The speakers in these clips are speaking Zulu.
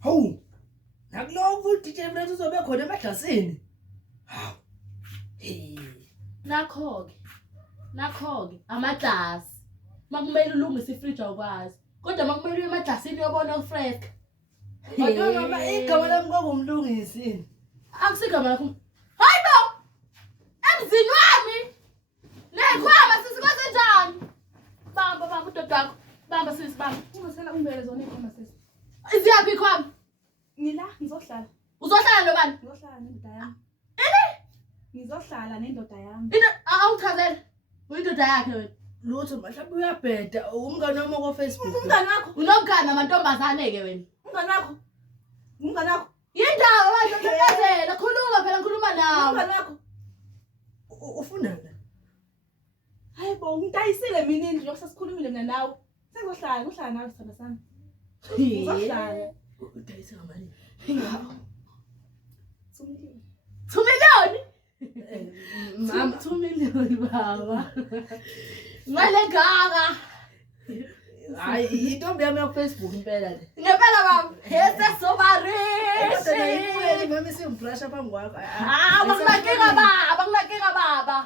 Hawu. Nakuloko DJ Mlathi uzobe khona emadlasini. Hawu. Hey. Nakho-ke amaglasi makumele ulungise ifridge awukwazi kodwa makumele uye emadlasini uyobona ufresh. Kodwa mama igama lami kwakungumlungisi. Akusigama lakho. Hayibo! Emzini wami! Nekhwama sisi kwenzenjani? Bamba udodakho. Bamba sisi bamba. Ungasela umbele zona ikhoma sesi. Iziyaphi ikhwama? Ngila ngizohlala. Uzohlala nobani? Ngizohlala nendoda yami. Ini? Ngizohlala nendoda yami. Into awuchazela. Uyindoda yakhe wena. Lutho mhlawumbe uyabheda umngane wami ko Facebook. Umngane wakho, Unomkhana amantombazane-ke wena. umngane wakho. Umngane wakho. Yindawo manje khuluma phela ngikhuluma nawe. Umngane wakho. Ufunani? Hayibo, ngitayisile mina indlu yokusasikhulumile mina nawe. Sengizohlala nawe sithanda sami. Ngizohlala. Udayisa ngamali. Sumile. 2 million? Mama 2 million baba. Ngale gaga. hayi intombi yami ku Facebook impela le. Ngempela baba. Hese Kodwa sobarishi. nayifuyele mama simflasha phambi kwakho. Bakunakeka baba.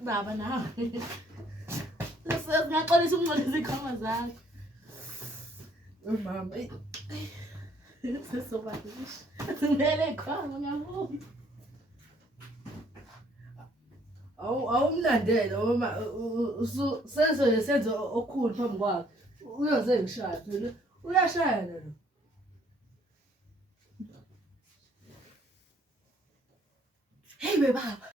Baba nawe. Ngiyaqolisa ukuncolisa ikhoma zakho. Mama Sesobarishi. Ngele khona ngiyabona. awumlandele uma senzo okukhulu phambi kwakhe uyoze ngishaya uyashaya lo. Hey baba.